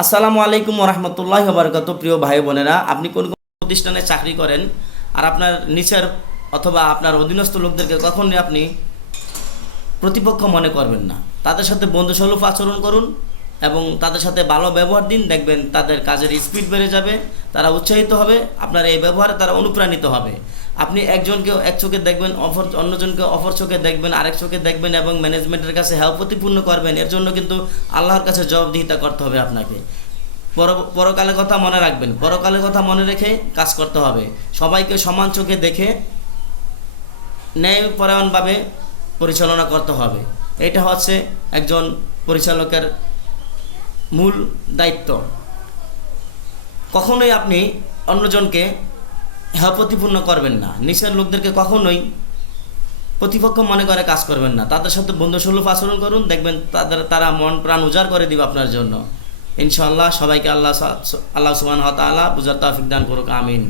আসসালামু আলাইকুম ওরহমতুল্লাহি ওয়া প্রিয় ভাই বোনেরা, আপনি কোন কোন প্রতিষ্ঠানে চাকরি করেন আর আপনার নিচের অথবা আপনার অধীনস্থ লোকদেরকে কখনোই আপনি প্রতিপক্ষ মনে করবেন না। তাদের সাথে বন্ধুসুলভ আচরণ করুন এবং তাদের সাথে ভালো ব্যবহার দিন। দেখবেন তাদের কাজের স্পিড বেড়ে যাবে, তারা উৎসাহিত হবে, আপনার এই ব্যবহারে তারা অনুপ্রাণিত হবে। আপনি একজনকে এক চোখে দেখবেন, অন্যজনকে অপর চোখে দেখবেন, আরেক চোখে দেখবেন এবং ম্যানেজমেন্টের কাছে প্রতিপূর্ণ করবেন। এর জন্য কিন্তু আল্লাহর কাছে জবাবদিহিতা করতে হবে আপনাকে। পরকালের কথা মনে রাখবেন, পরকালের কথা মনে রেখে কাজ করতে হবে। সবাইকে সমান চোখে দেখে ন্যায়পরায়ণভাবে পরিচালনা করতে হবে। এটা হচ্ছে একজন পরিচালকের মূল দায়িত্ব। কখনোই আপনি অন্যজনকে প্রতিপূর্ণ করবেন না, নিচের লোকদেরকে কখনোই প্রতিপক্ষ মনে করে কাজ করবেন না। তাদের সাথে বন্ধুসুলভ আচরণ করুন, দেখবেন তারা মন প্রাণ উজাড় করে দিবে আপনার জন্য। ইনশাআল্লাহ সবাইকে আল্লাহ সুবহানাহু ওয়া তাআলা বুঝার তৌফিক দান করুক, আমিন।